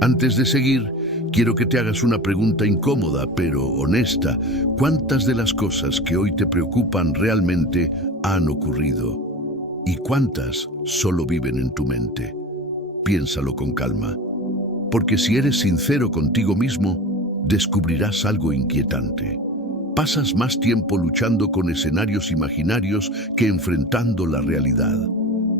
Antes de seguir, quiero que te hagas una pregunta incómoda, pero honesta. ¿Cuántas de las cosas que hoy te preocupan realmente han ocurrido? ¿Y cuántas solo viven en tu mente? Piénsalo con calma, porque si eres sincero contigo mismo, descubrirás algo inquietante. Pasas más tiempo luchando con escenarios imaginarios que enfrentando la realidad.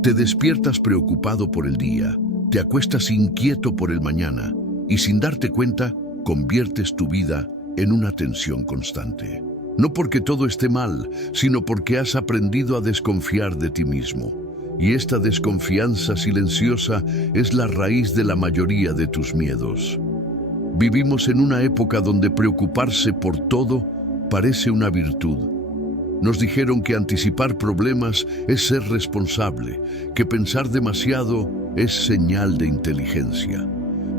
Te despiertas preocupado por el día, te acuestas inquieto por el mañana y sin darte cuenta, conviertes tu vida en una tensión constante. No porque todo esté mal, sino porque has aprendido a desconfiar de ti mismo. Y esta desconfianza silenciosa es la raíz de la mayoría de tus miedos. Vivimos en una época donde preocuparse por todo parece una virtud. Nos dijeron que anticipar problemas es ser responsable, que pensar demasiado es señal de inteligencia.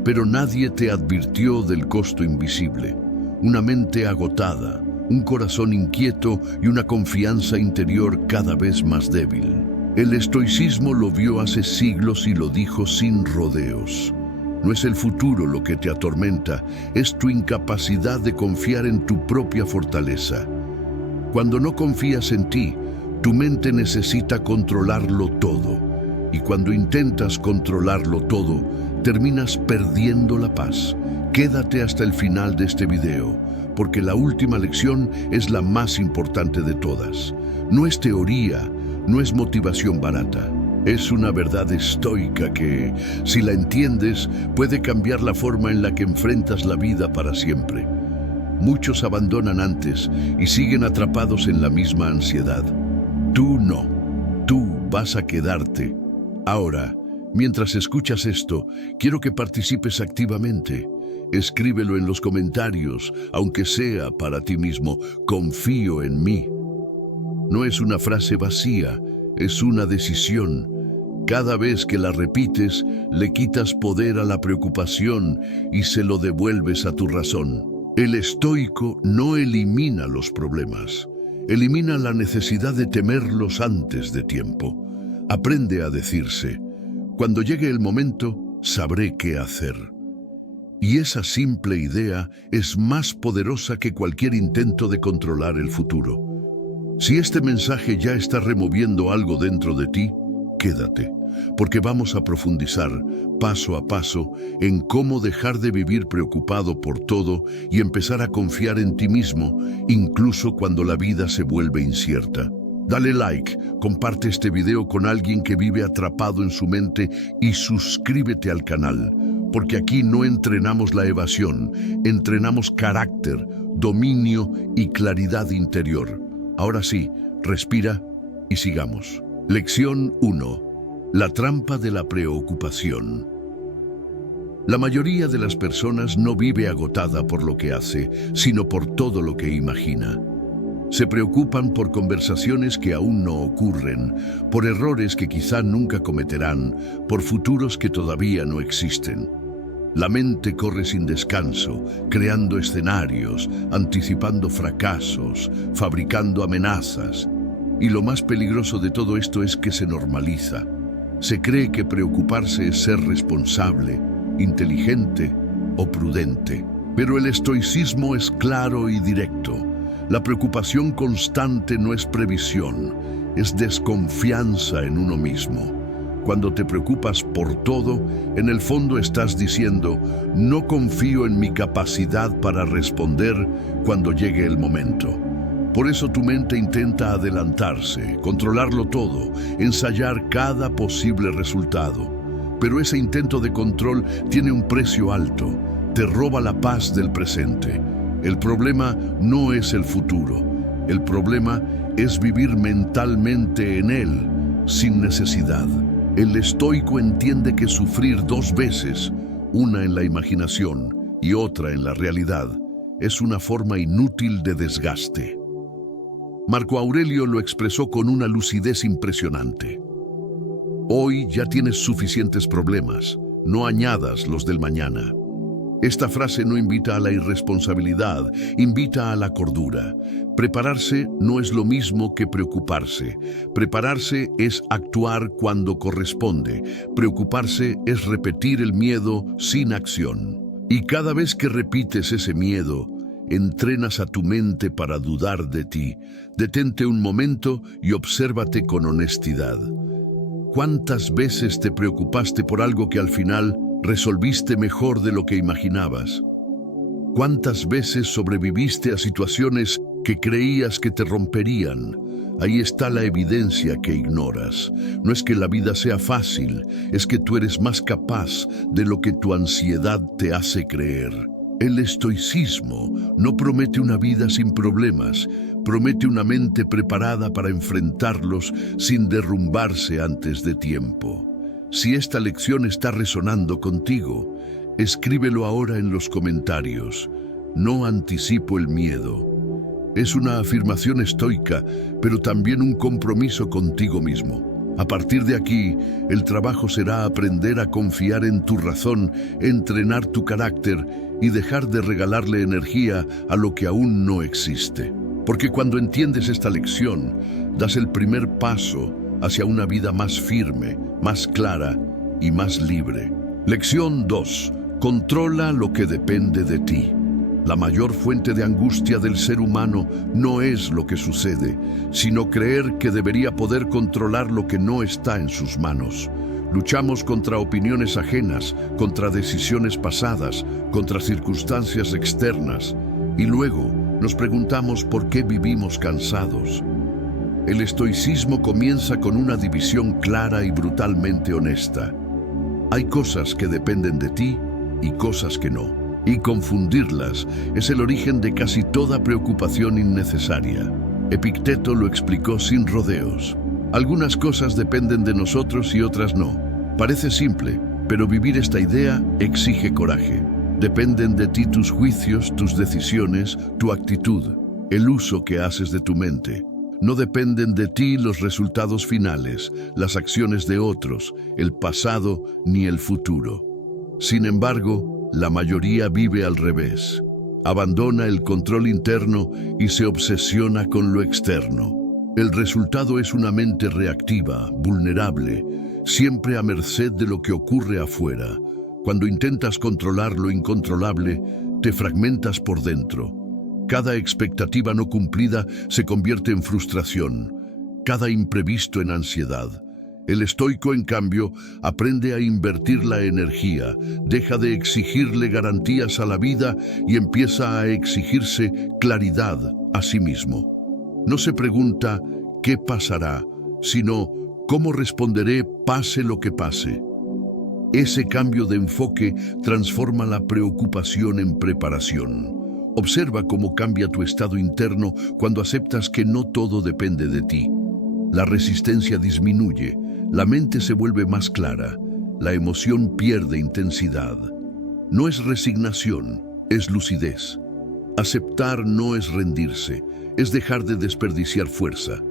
Pero nadie te advirtió del costo invisible. Una mente agotada, un corazón inquieto y una confianza interior cada vez más débil. El estoicismo lo vio hace siglos y lo dijo sin rodeos. No es el futuro lo que te atormenta, es tu incapacidad de confiar en tu propia fortaleza. Cuando no confías en ti, tu mente necesita controlarlo todo. Y cuando intentas controlarlo todo, terminas perdiendo la paz. Quédate hasta el final de este video, porque la última lección es la más importante de todas. No es teoría, no es motivación barata. Es una verdad estoica que, si la entiendes, puede cambiar la forma en la que enfrentas la vida para siempre. Muchos abandonan antes y siguen atrapados en la misma ansiedad. Tú no. Tú vas a quedarte. Ahora, mientras escuchas esto, quiero que participes activamente. Escríbelo en los comentarios, aunque sea para ti mismo. Confío en mí. No es una frase vacía, es una decisión. Cada vez que la repites, le quitas poder a la preocupación y se lo devuelves a tu razón. El estoico no elimina los problemas, elimina la necesidad de temerlos antes de tiempo. Aprende a decirse, cuando llegue el momento, sabré qué hacer. Y esa simple idea es más poderosa que cualquier intento de controlar el futuro. Si este mensaje ya está removiendo algo dentro de ti, quédate, porque vamos a profundizar paso a paso en cómo dejar de vivir preocupado por todo y empezar a confiar en ti mismo, incluso cuando la vida se vuelve incierta. Dale like, comparte este video con alguien que vive atrapado en su mente y suscríbete al canal, porque aquí no entrenamos la evasión, entrenamos carácter, dominio y claridad interior. Ahora sí, respira y sigamos. Lección 1. La trampa de la preocupación. La mayoría de las personas no vive agotada por lo que hace, sino por todo lo que imagina. Se preocupan por conversaciones que aún no ocurren, por errores que quizá nunca cometerán, por futuros que todavía no existen. La mente corre sin descanso, creando escenarios, anticipando fracasos, fabricando amenazas. Y lo más peligroso de todo esto es que se normaliza. Se cree que preocuparse es ser responsable, inteligente o prudente. Pero el estoicismo es claro y directo. La preocupación constante no es previsión, es desconfianza en uno mismo. Cuando te preocupas por todo, en el fondo estás diciendo, no confío en mi capacidad para responder cuando llegue el momento. Por eso tu mente intenta adelantarse, controlarlo todo, ensayar cada posible resultado. Pero ese intento de control tiene un precio alto, te roba la paz del presente. El problema no es el futuro, el problema es vivir mentalmente en él, sin necesidad. El estoico entiende que sufrir dos veces, una en la imaginación y otra en la realidad, es una forma inútil de desgaste. Marco Aurelio lo expresó con una lucidez impresionante. Hoy ya tienes suficientes problemas, no añadas los del mañana. Esta frase no invita a la irresponsabilidad, invita a la cordura. Prepararse no es lo mismo que preocuparse. Prepararse es actuar cuando corresponde. Preocuparse es repetir el miedo sin acción. Y cada vez que repites ese miedo, entrenas a tu mente para dudar de ti. Detente un momento y obsérvate con honestidad. ¿Cuántas veces te preocupaste por algo que al final resolviste mejor de lo que imaginabas? ¿Cuántas veces sobreviviste a situaciones que creías que te romperían? Ahí está la evidencia que ignoras. No es que la vida sea fácil, es que tú eres más capaz de lo que tu ansiedad te hace creer. El estoicismo no promete una vida sin problemas, promete una mente preparada para enfrentarlos sin derrumbarse antes de tiempo. Si esta lección está resonando contigo, escríbelo ahora en los comentarios. No anticipo el miedo. Es una afirmación estoica, pero también un compromiso contigo mismo. A partir de aquí, el trabajo será aprender a confiar en tu razón, entrenar tu carácter y dejar de regalarle energía a lo que aún no existe. Porque cuando entiendes esta lección, das el primer paso hacia una vida más firme, más clara y más libre. Lección 2. Controla lo que depende de ti. La mayor fuente de angustia del ser humano no es lo que sucede, sino creer que debería poder controlar lo que no está en sus manos. Luchamos contra opiniones ajenas, contra decisiones pasadas, contra circunstancias externas, y luego nos preguntamos por qué vivimos cansados. El estoicismo comienza con una división clara y brutalmente honesta. Hay cosas que dependen de ti y cosas que no. Y confundirlas es el origen de casi toda preocupación innecesaria. Epicteto lo explicó sin rodeos. Algunas cosas dependen de nosotros y otras no. Parece simple, pero vivir esta idea exige coraje. Dependen de ti tus juicios, tus decisiones, tu actitud, el uso que haces de tu mente. No dependen de ti los resultados finales, las acciones de otros, el pasado ni el futuro. Sin embargo, la mayoría vive al revés. Abandona el control interno y se obsesiona con lo externo. El resultado es una mente reactiva, vulnerable, siempre a merced de lo que ocurre afuera. Cuando intentas controlar lo incontrolable, te fragmentas por dentro. Cada expectativa no cumplida se convierte en frustración, cada imprevisto en ansiedad. El estoico, en cambio, aprende a invertir la energía, deja de exigirle garantías a la vida y empieza a exigirse claridad a sí mismo. No se pregunta ¿qué pasará?, sino ¿cómo responderé pase lo que pase? Ese cambio de enfoque transforma la preocupación en preparación. Observa cómo cambia tu estado interno cuando aceptas que no todo depende de ti. La resistencia disminuye, la mente se vuelve más clara, la emoción pierde intensidad. No es resignación, es lucidez. Aceptar no es rendirse, es dejar de desperdiciar fuerza.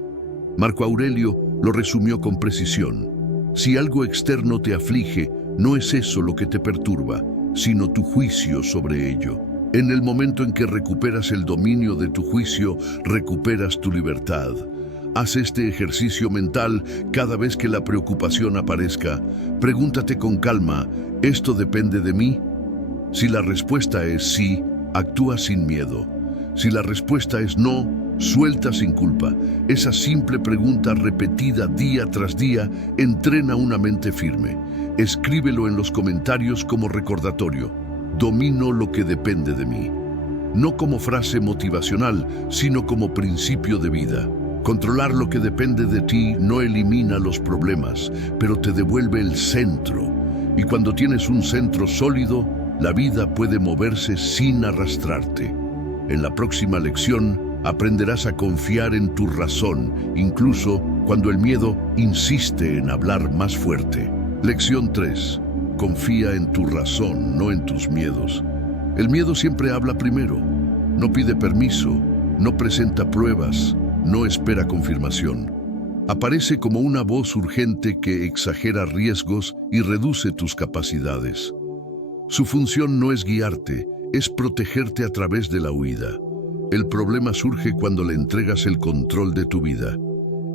Marco Aurelio lo resumió con precisión. Si algo externo te aflige, no es eso lo que te perturba, sino tu juicio sobre ello. En el momento en que recuperas el dominio de tu juicio, recuperas tu libertad. Haz este ejercicio mental cada vez que la preocupación aparezca. Pregúntate con calma, ¿esto depende de mí? Si la respuesta es sí, actúa sin miedo. Si la respuesta es no, suelta sin culpa. Esa simple pregunta repetida día tras día entrena una mente firme. Escríbelo en los comentarios como recordatorio. Domino lo que depende de mí. No como frase motivacional, sino como principio de vida. Controlar lo que depende de ti no elimina los problemas, pero te devuelve el centro. Y cuando tienes un centro sólido, la vida puede moverse sin arrastrarte. En la próxima lección, aprenderás a confiar en tu razón, incluso cuando el miedo insiste en hablar más fuerte. Lección 3. Confía en tu razón, no en tus miedos. El miedo siempre habla primero. No pide permiso, no presenta pruebas, no espera confirmación. Aparece como una voz urgente que exagera riesgos y reduce tus capacidades. Su función no es guiarte, es protegerte a través de la huida. El problema surge cuando le entregas el control de tu vida.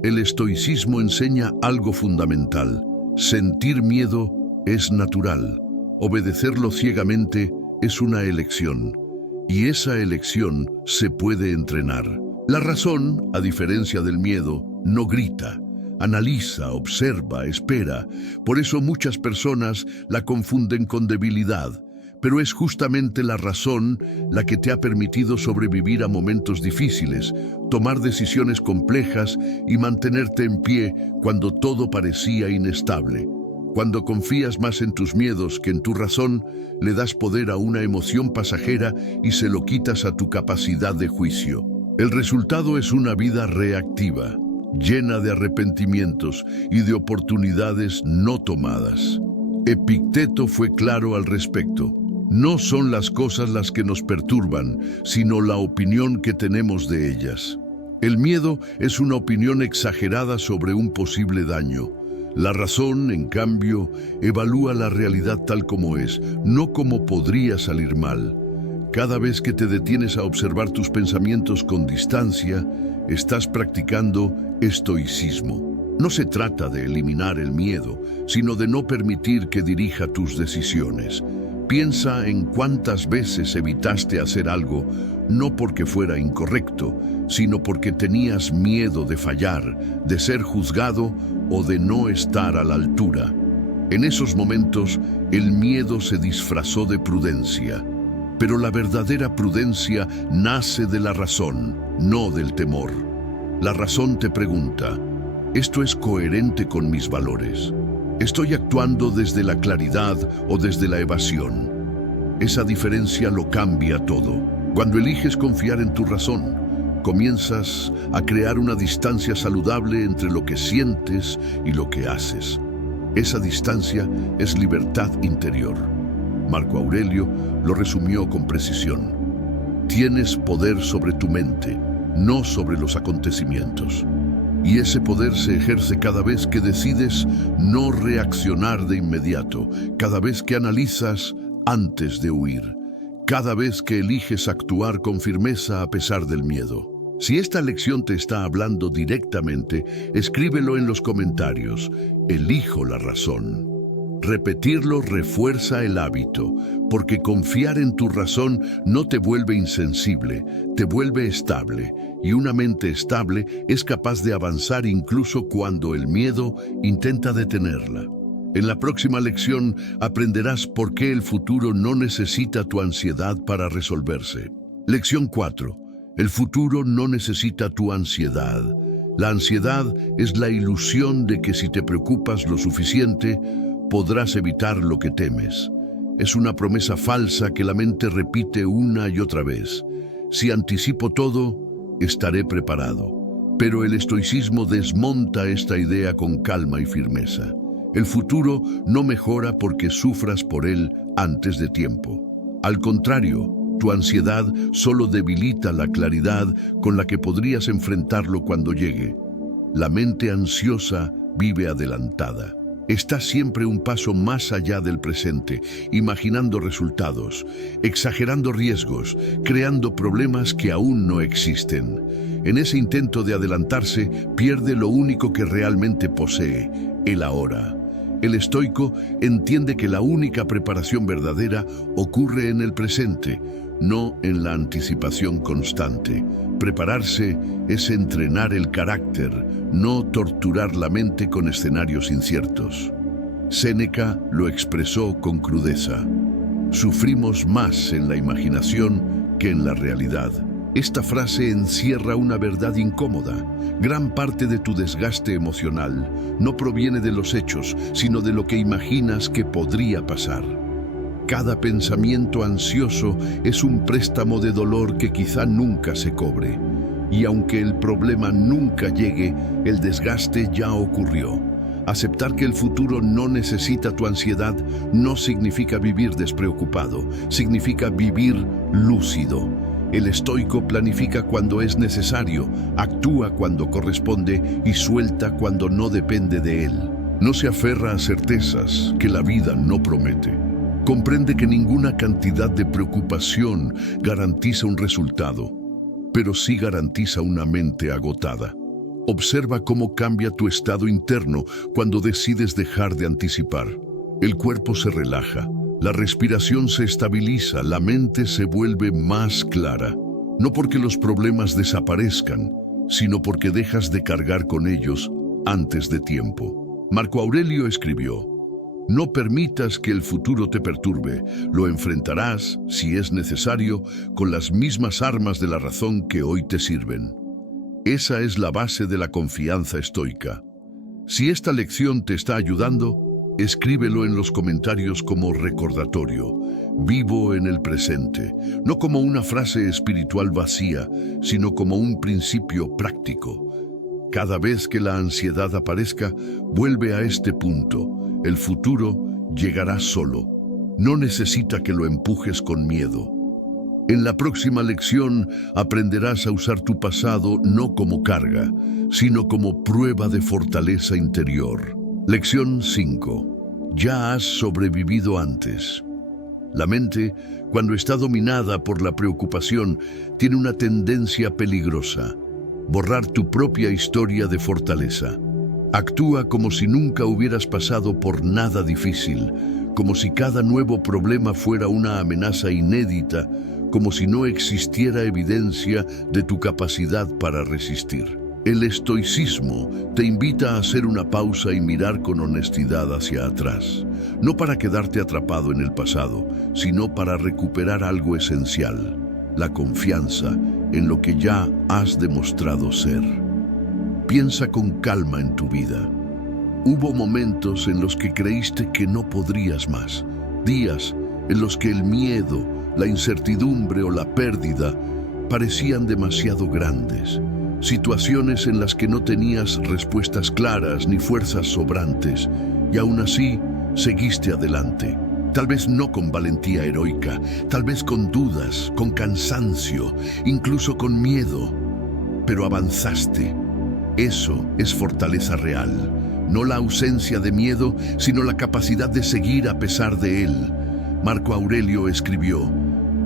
El estoicismo enseña algo fundamental. Sentir miedo es natural. Obedecerlo ciegamente es una elección. Y esa elección se puede entrenar. La razón, a diferencia del miedo, no grita. Analiza, observa, espera. Por eso muchas personas la confunden con debilidad. Pero es justamente la razón la que te ha permitido sobrevivir a momentos difíciles, tomar decisiones complejas y mantenerte en pie cuando todo parecía inestable. Cuando confías más en tus miedos que en tu razón, le das poder a una emoción pasajera y se lo quitas a tu capacidad de juicio. El resultado es una vida reactiva, llena de arrepentimientos y de oportunidades no tomadas. Epicteto fue claro al respecto. No son las cosas las que nos perturban, sino la opinión que tenemos de ellas. El miedo es una opinión exagerada sobre un posible daño. La razón, en cambio, evalúa la realidad tal como es, no como podría salir mal. Cada vez que te detienes a observar tus pensamientos con distancia, estás practicando estoicismo. No se trata de eliminar el miedo, sino de no permitir que dirija tus decisiones. Piensa en cuántas veces evitaste hacer algo, no porque fuera incorrecto, sino porque tenías miedo de fallar, de ser juzgado o de no estar a la altura. En esos momentos, el miedo se disfrazó de prudencia. Pero la verdadera prudencia nace de la razón, no del temor. La razón te pregunta, ¿esto es coherente con mis valores? ¿Estoy actuando desde la claridad o desde la evasión? Esa diferencia lo cambia todo. Cuando eliges confiar en tu razón, comienzas a crear una distancia saludable entre lo que sientes y lo que haces. Esa distancia es libertad interior. Marco Aurelio lo resumió con precisión. Tienes poder sobre tu mente, no sobre los acontecimientos. Y ese poder se ejerce cada vez que decides no reaccionar de inmediato, cada vez que analizas antes de huir, cada vez que eliges actuar con firmeza a pesar del miedo. Si esta lección te está hablando directamente, escríbelo en los comentarios. Elijo la razón. Repetirlo refuerza el hábito, porque confiar en tu razón no te vuelve insensible, te vuelve estable, y una mente estable es capaz de avanzar incluso cuando el miedo intenta detenerla. En la próxima lección aprenderás por qué el futuro no necesita tu ansiedad para resolverse. Lección 4. El futuro no necesita tu ansiedad. La ansiedad es la ilusión de que si te preocupas lo suficiente, podrás evitar lo que temes. Es una promesa falsa que la mente repite una y otra vez. Si anticipo todo, estaré preparado. Pero el estoicismo desmonta esta idea con calma y firmeza. El futuro no mejora porque sufras por él antes de tiempo. Al contrario, tu ansiedad solo debilita la claridad con la que podrías enfrentarlo cuando llegue. La mente ansiosa vive adelantada. Está siempre un paso más allá del presente, imaginando resultados, exagerando riesgos, creando problemas que aún no existen. En ese intento de adelantarse, pierde lo único que realmente posee, el ahora. El estoico entiende que la única preparación verdadera ocurre en el presente, no en la anticipación constante. Prepararse es entrenar el carácter, no torturar la mente con escenarios inciertos. Séneca lo expresó con crudeza. Sufrimos más en la imaginación que en la realidad. Esta frase encierra una verdad incómoda. Gran parte de tu desgaste emocional no proviene de los hechos, sino de lo que imaginas que podría pasar. Cada pensamiento ansioso es un préstamo de dolor que quizá nunca se cobre. Y aunque el problema nunca llegue, el desgaste ya ocurrió. Aceptar que el futuro no necesita tu ansiedad no significa vivir despreocupado, significa vivir lúcido. El estoico planifica cuando es necesario, actúa cuando corresponde y suelta cuando no depende de él. No se aferra a certezas que la vida no promete. Comprende que ninguna cantidad de preocupación garantiza un resultado, pero sí garantiza una mente agotada. Observa cómo cambia tu estado interno cuando decides dejar de anticipar. El cuerpo se relaja, la respiración se estabiliza, la mente se vuelve más clara. No porque los problemas desaparezcan, sino porque dejas de cargar con ellos antes de tiempo. Marco Aurelio escribió: no permitas que el futuro te perturbe, lo enfrentarás, si es necesario, con las mismas armas de la razón que hoy te sirven. Esa es la base de la confianza estoica. Si esta lección te está ayudando, escríbelo en los comentarios como recordatorio. Vivo en el presente, no como una frase espiritual vacía, sino como un principio práctico. Cada vez que la ansiedad aparezca, vuelve a este punto. El futuro llegará solo. No necesita que lo empujes con miedo. En la próxima lección aprenderás a usar tu pasado no como carga, sino como prueba de fortaleza interior. Lección 5. Ya has sobrevivido antes. La mente, cuando está dominada por la preocupación, tiene una tendencia peligrosa: borrar tu propia historia de fortaleza. Actúa como si nunca hubieras pasado por nada difícil, como si cada nuevo problema fuera una amenaza inédita, como si no existiera evidencia de tu capacidad para resistir. El estoicismo te invita a hacer una pausa y mirar con honestidad hacia atrás, no para quedarte atrapado en el pasado, sino para recuperar algo esencial: la confianza en lo que ya has demostrado ser. Piensa con calma en tu vida. Hubo momentos en los que creíste que no podrías más, días en los que el miedo, la incertidumbre o la pérdida parecían demasiado grandes, situaciones en las que no tenías respuestas claras ni fuerzas sobrantes, y aún así seguiste adelante. Tal vez no con valentía heroica, tal vez con dudas, con cansancio, incluso con miedo, pero avanzaste. Eso es fortaleza real, no la ausencia de miedo, sino la capacidad de seguir a pesar de él. Marco Aurelio escribió: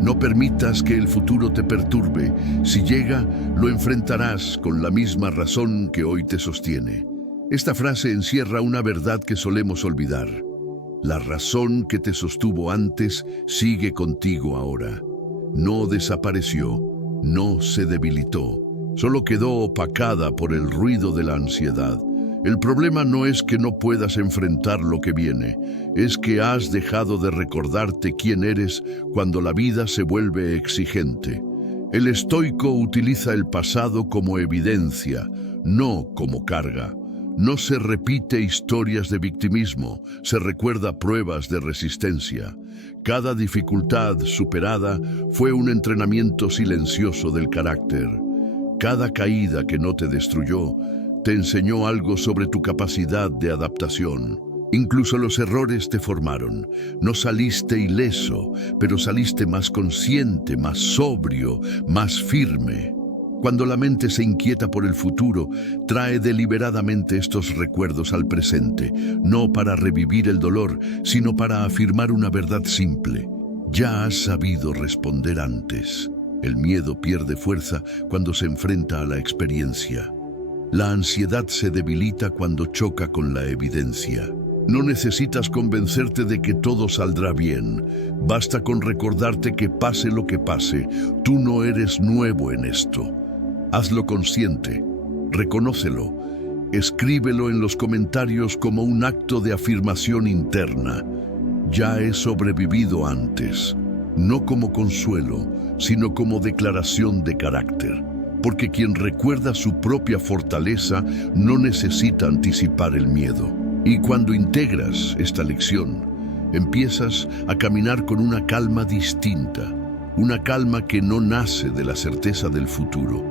no permitas que el futuro te perturbe. Si llega, lo enfrentarás con la misma razón que hoy te sostiene. Esta frase encierra una verdad que solemos olvidar. La razón que te sostuvo antes sigue contigo ahora. No desapareció, no se debilitó, solo quedó opacada por el ruido de la ansiedad. El problema no es que no puedas enfrentar lo que viene, es que has dejado de recordarte quién eres cuando la vida se vuelve exigente. El estoico utiliza el pasado como evidencia, no como carga. No se repite historias de victimismo, se recuerda pruebas de resistencia. Cada dificultad superada fue un entrenamiento silencioso del carácter. Cada caída que no te destruyó te enseñó algo sobre tu capacidad de adaptación. Incluso los errores te formaron. No saliste ileso, pero saliste más consciente, más sobrio, más firme. Cuando la mente se inquieta por el futuro, trae deliberadamente estos recuerdos al presente, no para revivir el dolor, sino para afirmar una verdad simple: ya has sabido responder antes. El miedo pierde fuerza cuando se enfrenta a la experiencia. La ansiedad se debilita cuando choca con la evidencia. No necesitas convencerte de que todo saldrá bien. Basta con recordarte que pase lo que pase, tú no eres nuevo en esto. Hazlo consciente, reconócelo, escríbelo en los comentarios como un acto de afirmación interna. Ya he sobrevivido antes, no como consuelo, sino como declaración de carácter. Porque quien recuerda su propia fortaleza no necesita anticipar el miedo. Y cuando integras esta lección, empiezas a caminar con una calma distinta, una calma que no nace de la certeza del futuro,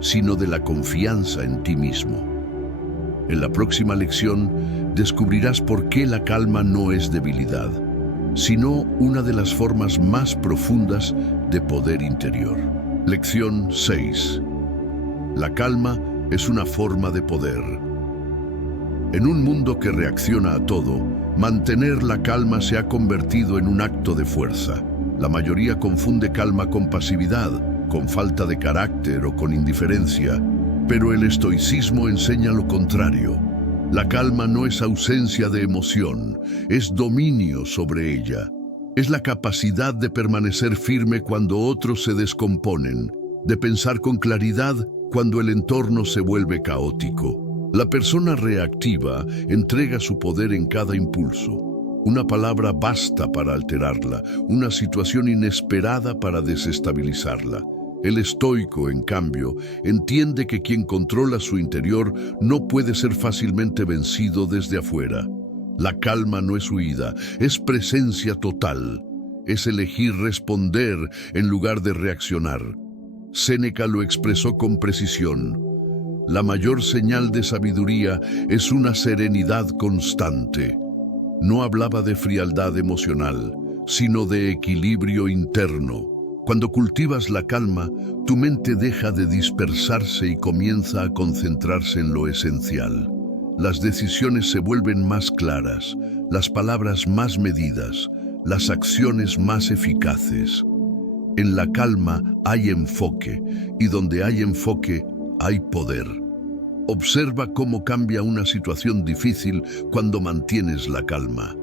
sino de la confianza en ti mismo. En la próxima lección descubrirás por qué la calma no es debilidad, sino una de las formas más profundas de poder interior. Lección 6. La calma es una forma de poder. En un mundo que reacciona a todo, mantener la calma se ha convertido en un acto de fuerza. La mayoría confunde calma con pasividad, con falta de carácter o con indiferencia, pero el estoicismo enseña lo contrario. La calma no es ausencia de emoción, es dominio sobre ella. Es la capacidad de permanecer firme cuando otros se descomponen, de pensar con claridad cuando el entorno se vuelve caótico. La persona reactiva entrega su poder en cada impulso. Una palabra basta para alterarla, una situación inesperada para desestabilizarla. El estoico, en cambio, entiende que quien controla su interior no puede ser fácilmente vencido desde afuera. La calma no es huida, es presencia total. Es elegir responder en lugar de reaccionar. Séneca lo expresó con precisión. La mayor señal de sabiduría es una serenidad constante. No hablaba de frialdad emocional, sino de equilibrio interno. Cuando cultivas la calma, tu mente deja de dispersarse y comienza a concentrarse en lo esencial. Las decisiones se vuelven más claras, las palabras más medidas, las acciones más eficaces. En la calma hay enfoque, y donde hay enfoque, hay poder. Observa cómo cambia una situación difícil cuando mantienes la calma.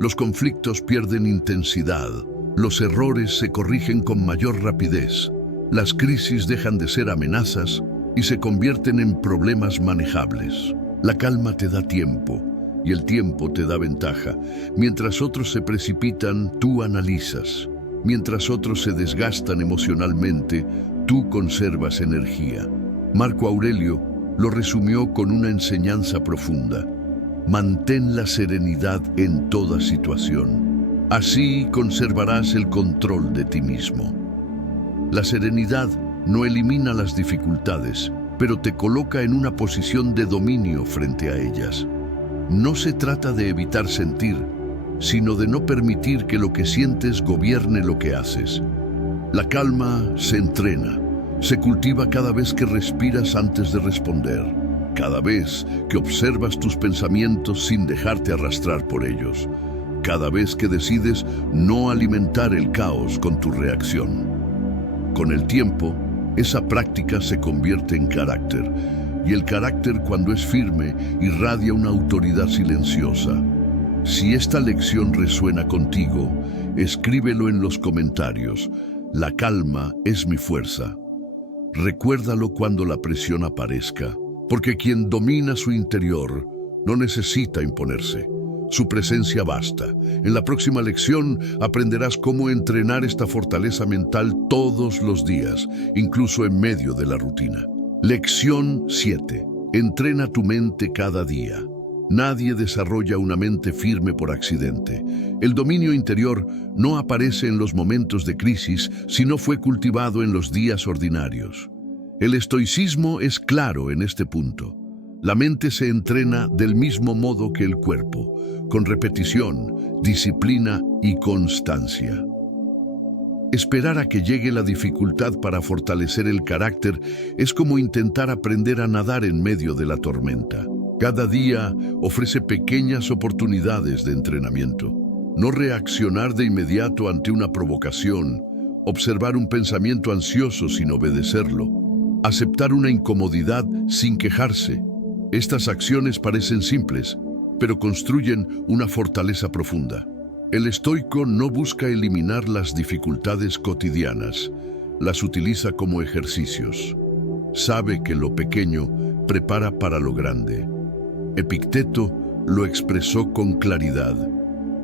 Los conflictos pierden intensidad. Los errores se corrigen con mayor rapidez, las crisis dejan de ser amenazas y se convierten en problemas manejables. La calma te da tiempo y el tiempo te da ventaja. Mientras otros se precipitan, tú analizas. Mientras otros se desgastan emocionalmente, tú conservas energía. Marco Aurelio lo resumió con una enseñanza profunda. Mantén la serenidad en toda situación. Así conservarás el control de ti mismo. La serenidad no elimina las dificultades, pero te coloca en una posición de dominio frente a ellas. No se trata de evitar sentir, sino de no permitir que lo que sientes gobierne lo que haces. La calma se entrena, se cultiva cada vez que respiras antes de responder, cada vez que observas tus pensamientos sin dejarte arrastrar por ellos. Cada vez que decides no alimentar el caos con tu reacción. Con el tiempo, esa práctica se convierte en carácter, y el carácter, cuando es firme, irradia una autoridad silenciosa. Si esta lección resuena contigo, escríbelo en los comentarios. La calma es mi fuerza. Recuérdalo cuando la presión aparezca, porque quien domina su interior no necesita imponerse. Su presencia basta. En la próxima lección aprenderás cómo entrenar esta fortaleza mental todos los días, incluso en medio de la rutina. Lección 7. Entrena tu mente cada día. Nadie desarrolla una mente firme por accidente. El dominio interior no aparece en los momentos de crisis, sino fue cultivado en los días ordinarios. El estoicismo es claro en este punto. La mente se entrena del mismo modo que el cuerpo, con repetición, disciplina y constancia. Esperar a que llegue la dificultad para fortalecer el carácter es como intentar aprender a nadar en medio de la tormenta. Cada día ofrece pequeñas oportunidades de entrenamiento. No reaccionar de inmediato ante una provocación, observar un pensamiento ansioso sin obedecerlo, aceptar una incomodidad sin quejarse. Estas acciones parecen simples, pero construyen una fortaleza profunda. El estoico no busca eliminar las dificultades cotidianas, las utiliza como ejercicios. Sabe que lo pequeño prepara para lo grande. Epicteto lo expresó con claridad.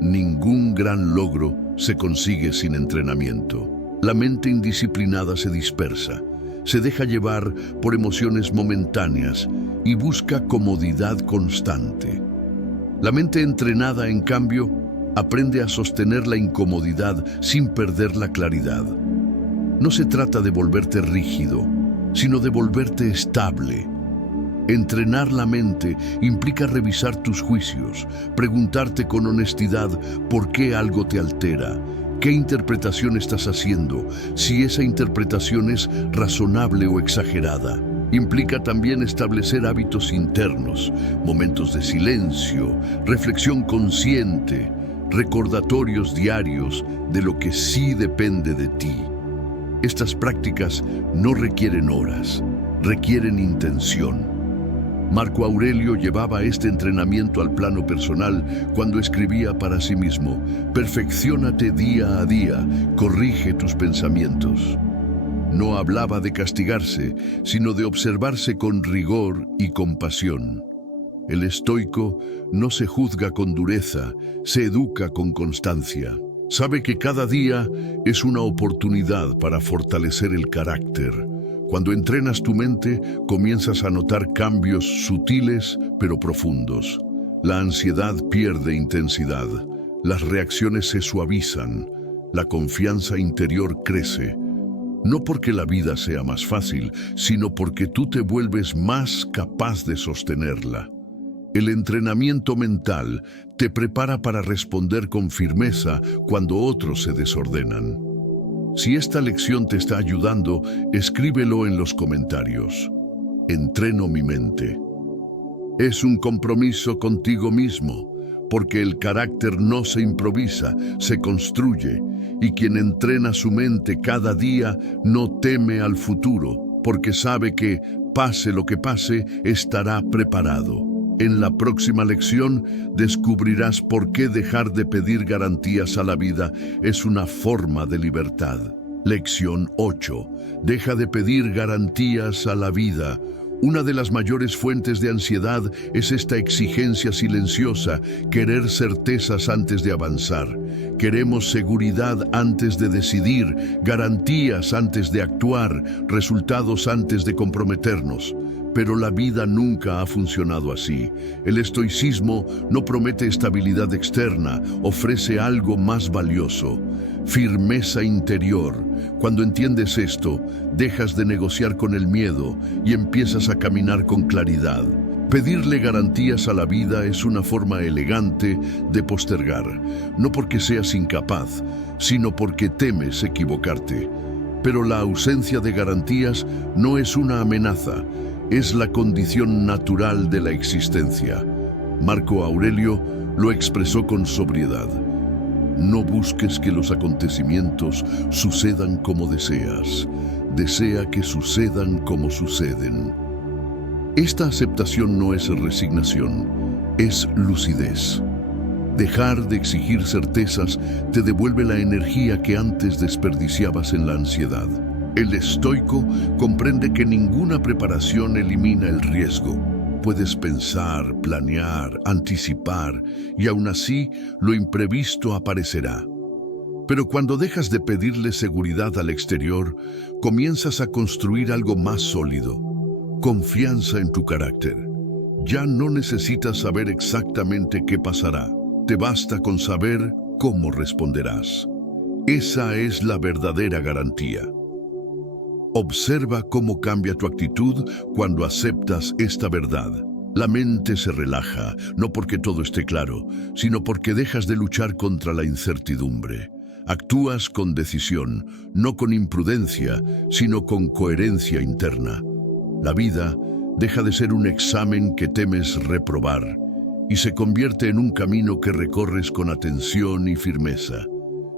Ningún gran logro se consigue sin entrenamiento. La mente indisciplinada se dispersa, se deja llevar por emociones momentáneas y busca comodidad constante. La mente entrenada, en cambio, aprende a sostener la incomodidad sin perder la claridad. No se trata de volverte rígido, sino de volverte estable. Entrenar la mente implica revisar tus juicios, preguntarte con honestidad por qué algo te altera, qué interpretación estás haciendo, si esa interpretación es razonable o exagerada. Implica también establecer hábitos internos, momentos de silencio, reflexión consciente, recordatorios diarios de lo que sí depende de ti. Estas prácticas no requieren horas, requieren intención. Marco Aurelio llevaba este entrenamiento al plano personal cuando escribía para sí mismo: perfecciónate día a día, corrige tus pensamientos. No hablaba de castigarse, sino de observarse con rigor y compasión. El estoico no se juzga con dureza, se educa con constancia. Sabe que cada día es una oportunidad para fortalecer el carácter. Cuando entrenas tu mente, comienzas a notar cambios sutiles pero profundos. La ansiedad pierde intensidad, las reacciones se suavizan, la confianza interior crece. No porque la vida sea más fácil, sino porque tú te vuelves más capaz de sostenerla. El entrenamiento mental te prepara para responder con firmeza cuando otros se desordenan. Si esta lección te está ayudando, escríbelo en los comentarios. Entreno mi mente. Es un compromiso contigo mismo, porque el carácter no se improvisa, se construye, y quien entrena su mente cada día no teme al futuro, porque sabe que, pase lo que pase, estará preparado. En la próxima lección descubrirás por qué dejar de pedir garantías a la vida es una forma de libertad. Lección 8. Deja de pedir garantías a la vida. Una de las mayores fuentes de ansiedad es esta exigencia silenciosa, querer certezas antes de avanzar. Queremos seguridad antes de decidir, garantías antes de actuar, resultados antes de comprometernos. Pero la vida nunca ha funcionado así. El estoicismo no promete estabilidad externa, ofrece algo más valioso: firmeza interior. Cuando entiendes esto, dejas de negociar con el miedo y empiezas a caminar con claridad. Pedirle garantías a la vida es una forma elegante de postergar, no porque seas incapaz, sino porque temes equivocarte. Pero la ausencia de garantías no es una amenaza, es la condición natural de la existencia. Marco Aurelio lo expresó con sobriedad: no busques que los acontecimientos sucedan como deseas, desea que sucedan como suceden. Esta aceptación no es resignación, es lucidez. Dejar de exigir certezas te devuelve la energía que antes desperdiciabas en la ansiedad. El estoico comprende que ninguna preparación elimina el riesgo. Puedes pensar, planear, anticipar, y aún así lo imprevisto aparecerá. Pero cuando dejas de pedirle seguridad al exterior, comienzas a construir algo más sólido: confianza en tu carácter. Ya no necesitas saber exactamente qué pasará, te basta con saber cómo responderás. Esa es la verdadera garantía. Observa cómo cambia tu actitud cuando aceptas esta verdad. La mente se relaja, no porque todo esté claro, sino porque dejas de luchar contra la incertidumbre. Actúas con decisión, no con imprudencia, sino con coherencia interna. La vida deja de ser un examen que temes reprobar y se convierte en un camino que recorres con atención y firmeza.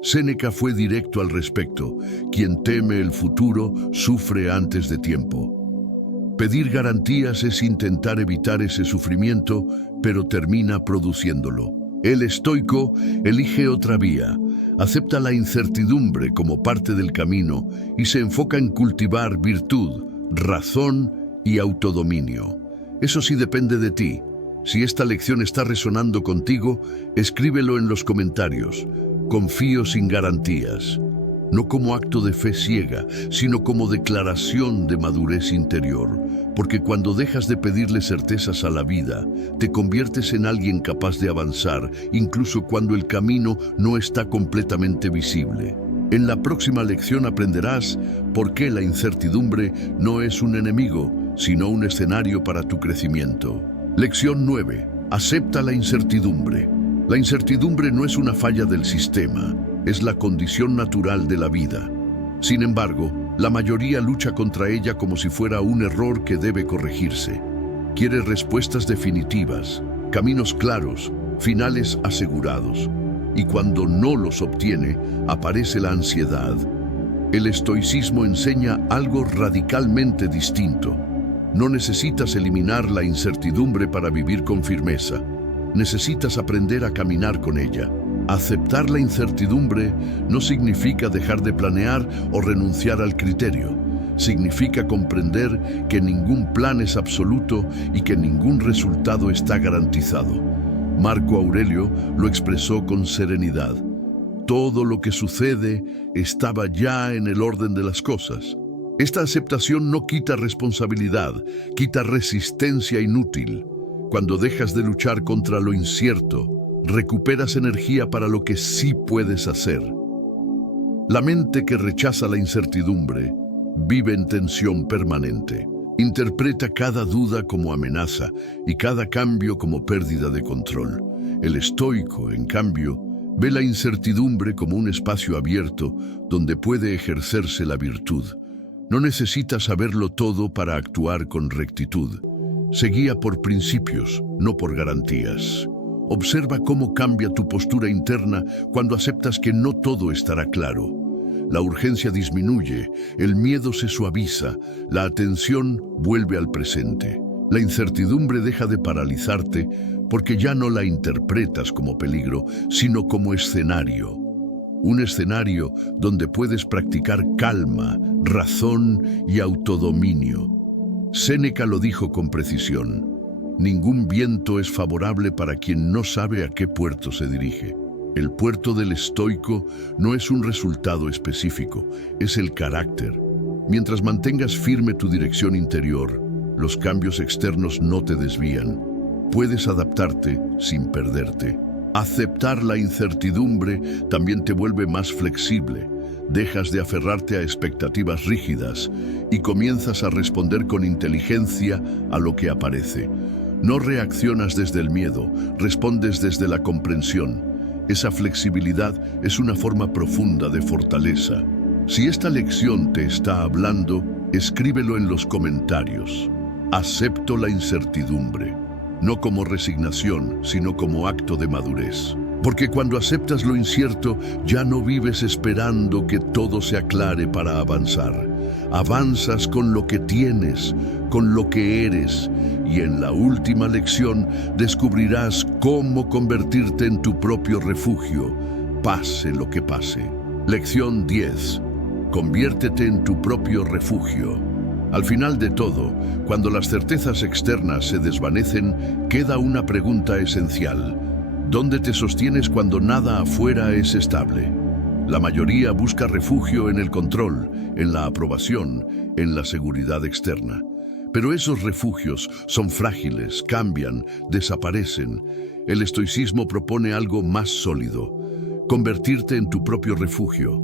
Séneca fue directo al respecto: quien teme el futuro sufre antes de tiempo. Pedir garantías es intentar evitar ese sufrimiento, pero termina produciéndolo. El estoico elige otra vía, acepta la incertidumbre como parte del camino y se enfoca en cultivar virtud, razón y autodominio. Eso sí depende de ti. Si esta lección está resonando contigo, escríbelo en los comentarios. Confío sin garantías, no como acto de fe ciega, sino como declaración de madurez interior, porque cuando dejas de pedirle certezas a la vida, te conviertes en alguien capaz de avanzar, incluso cuando el camino no está completamente visible. En la próxima lección aprenderás por qué la incertidumbre no es un enemigo, sino un escenario para tu crecimiento. Lección 9. Acepta la incertidumbre. La incertidumbre no es una falla del sistema, es la condición natural de la vida. Sin embargo, La mayoría lucha contra ella como si fuera un error que debe corregirse. Quiere respuestas definitivas, caminos claros, finales asegurados. Y cuando no los obtiene, aparece la ansiedad. El estoicismo enseña algo radicalmente distinto. No necesitas eliminar la incertidumbre para vivir con firmeza. Necesitas aprender a caminar con ella. Aceptar la incertidumbre no significa dejar de planear o renunciar al criterio. Significa comprender que ningún plan es absoluto y que ningún resultado está garantizado. Marco Aurelio lo expresó con serenidad. Todo lo que sucede estaba ya en el orden de las cosas. Esta aceptación no quita responsabilidad, quita resistencia inútil. Cuando dejas de luchar contra lo incierto, recuperas energía para lo que sí puedes hacer. La mente que rechaza la incertidumbre vive en tensión permanente. Interpreta cada duda como amenaza y cada cambio como pérdida de control. El estoico, en cambio, ve la incertidumbre como un espacio abierto donde puede ejercerse la virtud. No necesita saberlo todo para actuar con rectitud. Se guía por principios, no por garantías. Observa cómo cambia tu postura interna cuando aceptas que no todo estará claro. La urgencia disminuye, el miedo se suaviza, la atención vuelve al presente. La incertidumbre deja de paralizarte porque ya no la interpretas como peligro, sino como escenario. Un escenario donde puedes practicar calma, razón y autodominio. Séneca lo dijo con precisión. Ningún viento es favorable para quien no sabe a qué puerto se dirige. El puerto del estoico no es un resultado específico, es el carácter. Mientras mantengas firme tu dirección interior, los cambios externos no te desvían. Puedes adaptarte sin perderte. Aceptar la incertidumbre también te vuelve más flexible. Dejas de aferrarte a expectativas rígidas y comienzas a responder con inteligencia a lo que aparece. No reaccionas desde el miedo, respondes desde la comprensión. Esa flexibilidad es una forma profunda de fortaleza. Si esta lección te está hablando, escríbelo en los comentarios. Acepto la incertidumbre, no como resignación, sino como acto de madurez. Porque cuando aceptas lo incierto, ya no vives esperando que todo se aclare para avanzar. Avanzas con lo que tienes, con lo que eres, y en la última lección descubrirás cómo convertirte en tu propio refugio, pase lo que pase. Lección 10. Conviértete en tu propio refugio. Al final de todo, cuando las certezas externas se desvanecen, queda una pregunta esencial. ¿Dónde te sostienes cuando nada afuera es estable? La mayoría busca refugio en el control, en la aprobación, en la seguridad externa. Pero esos refugios son frágiles, cambian, desaparecen. El estoicismo propone algo más sólido. Convertirte en tu propio refugio,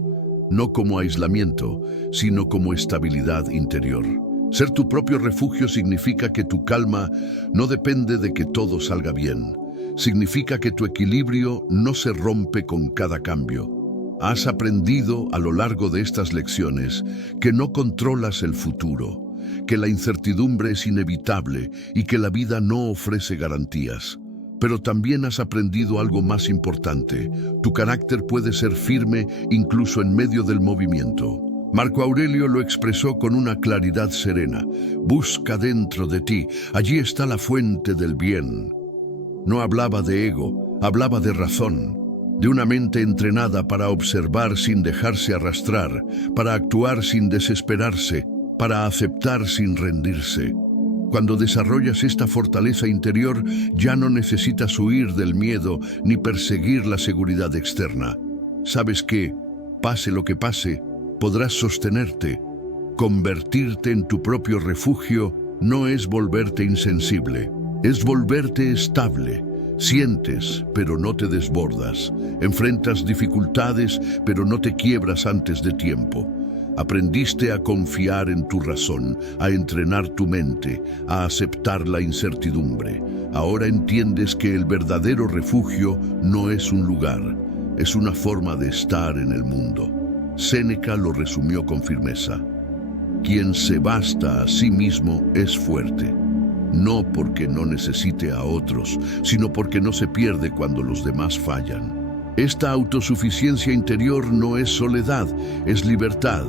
no como aislamiento, sino como estabilidad interior. Ser tu propio refugio significa que tu calma no depende de que todo salga bien. Significa que tu equilibrio no se rompe con cada cambio. Has aprendido a lo largo de estas lecciones que no controlas el futuro, que la incertidumbre es inevitable y que la vida no ofrece garantías. Pero también has aprendido algo más importante. Tu carácter puede ser firme incluso en medio del movimiento. Marco Aurelio lo expresó con una claridad serena. Busca dentro de ti, allí está la fuente del bien. No hablaba de ego, hablaba de razón, de una mente entrenada para observar sin dejarse arrastrar, para actuar sin desesperarse, para aceptar sin rendirse. Cuando desarrollas esta fortaleza interior, ya no necesitas huir del miedo ni perseguir la seguridad externa. Sabes que, pase lo que pase, podrás sostenerte. Convertirte en tu propio refugio no es volverte insensible. Es volverte estable. Sientes, pero no te desbordas. Enfrentas dificultades, pero no te quiebras antes de tiempo. Aprendiste a confiar en tu razón, a entrenar tu mente, a aceptar la incertidumbre. Ahora entiendes que el verdadero refugio no es un lugar, es una forma de estar en el mundo. Séneca lo resumió con firmeza. Quien se basta a sí mismo es fuerte. No porque no necesite a otros, sino porque no se pierde cuando los demás fallan. Esta autosuficiencia interior no es soledad, es libertad.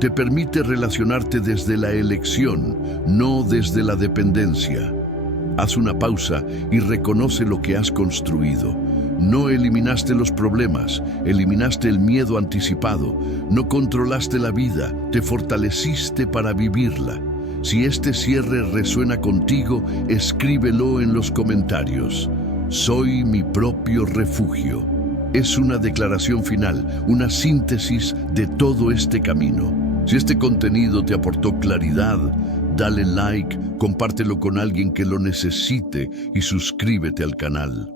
Te permite relacionarte desde la elección, no desde la dependencia. Haz una pausa y reconoce lo que has construido. No eliminaste los problemas, eliminaste el miedo anticipado. No controlaste la vida, te fortaleciste para vivirla. Si este cierre resuena contigo, escríbelo en los comentarios. Soy mi propio refugio. Es una declaración final, una síntesis de todo este camino. Si este contenido te aportó claridad, dale like, compártelo con alguien que lo necesite y suscríbete al canal.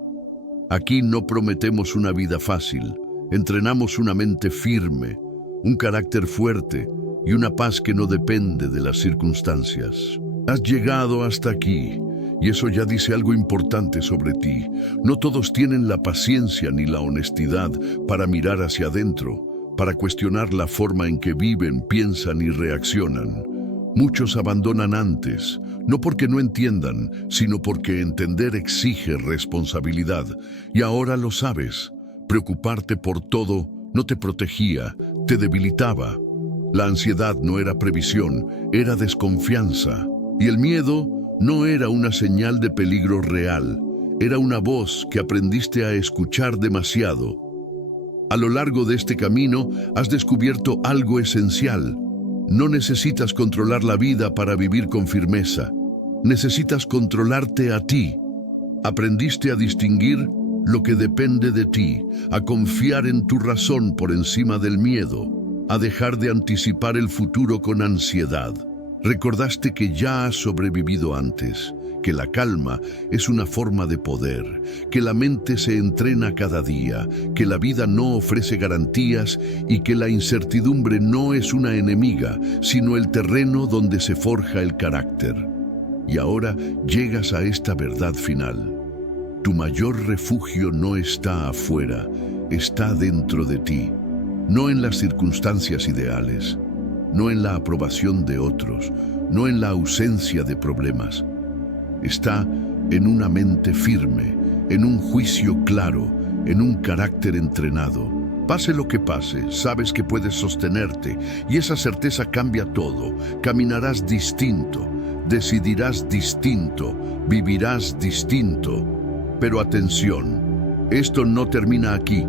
Aquí no prometemos una vida fácil, entrenamos una mente firme, un carácter fuerte y una paz que no depende de las circunstancias. Has llegado hasta aquí y eso ya dice algo importante sobre ti. No todos tienen la paciencia ni la honestidad para mirar hacia adentro, para cuestionar la forma en que viven, piensan y reaccionan. Muchos abandonan antes, no porque no entiendan, sino porque entender exige responsabilidad. Y ahora lo sabes. Preocuparte por todo no te protegía, te debilitaba. La ansiedad no era previsión, era desconfianza. Y el miedo no era una señal de peligro real, era una voz que aprendiste a escuchar demasiado. A lo largo de este camino has descubierto algo esencial. No necesitas controlar la vida para vivir con firmeza. Necesitas controlarte a ti. Aprendiste a distinguir lo que depende de ti, a confiar en tu razón por encima del miedo, a dejar de anticipar el futuro con ansiedad. Recordaste que ya has sobrevivido antes, que la calma es una forma de poder, que la mente se entrena cada día, que la vida no ofrece garantías y que la incertidumbre no es una enemiga, sino el terreno donde se forja el carácter. Y ahora llegas a esta verdad final. Tu mayor refugio no está afuera, está dentro de ti, no en las circunstancias ideales, no en la aprobación de otros, no en la ausencia de problemas. Está en una mente firme, en un juicio claro, en un carácter entrenado. Pase lo que pase, sabes que puedes sostenerte y esa certeza cambia todo. Caminarás distinto, decidirás distinto, vivirás distinto. Pero atención, esto no termina aquí.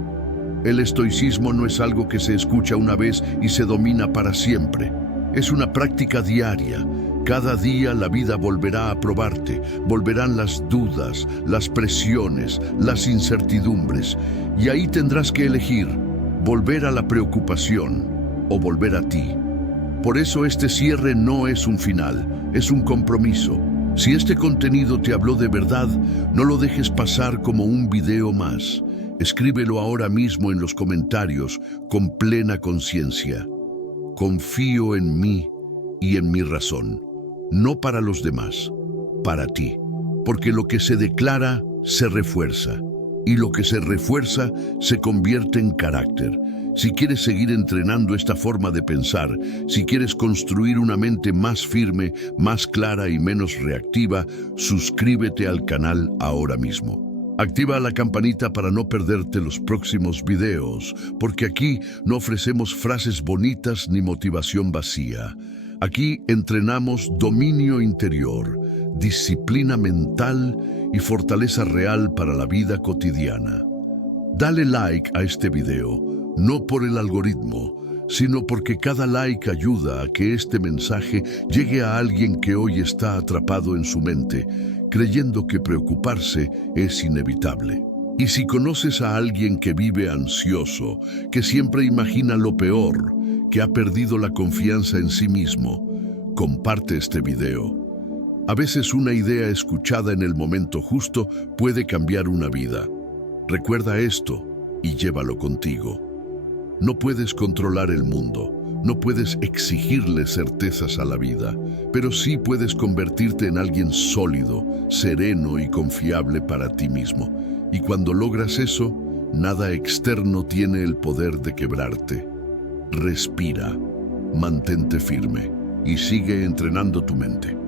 El estoicismo no es algo que se escucha una vez y se domina para siempre. Es una práctica diaria. Cada día la vida volverá a probarte, volverán las dudas, las presiones, las incertidumbres. Y ahí tendrás que elegir, volver a la preocupación o volver a ti. Por eso este cierre no es un final, es un compromiso. Si este contenido te habló de verdad, no lo dejes pasar como un video más. Escríbelo ahora mismo en los comentarios con plena conciencia. Confío en mí y en mi razón, no para los demás, para ti. Porque lo que se declara se refuerza y lo que se refuerza se convierte en carácter. Si quieres seguir entrenando esta forma de pensar, si quieres construir una mente más firme, más clara y menos reactiva, suscríbete al canal ahora mismo. Activa la campanita para no perderte los próximos videos, porque aquí no ofrecemos frases bonitas ni motivación vacía. Aquí entrenamos dominio interior, disciplina mental y fortaleza real para la vida cotidiana. Dale like a este video, no por el algoritmo, sino porque cada like ayuda a que este mensaje llegue a alguien que hoy está atrapado en su mente, creyendo que preocuparse es inevitable. Y si conoces a alguien que vive ansioso, que siempre imagina lo peor, que ha perdido la confianza en sí mismo, comparte este video. A veces una idea escuchada en el momento justo puede cambiar una vida. Recuerda esto y llévalo contigo. No puedes controlar el mundo, no puedes exigirle certezas a la vida, pero sí puedes convertirte en alguien sólido, sereno y confiable para ti mismo. Y cuando logras eso, nada externo tiene el poder de quebrarte. Respira, mantente firme y sigue entrenando tu mente.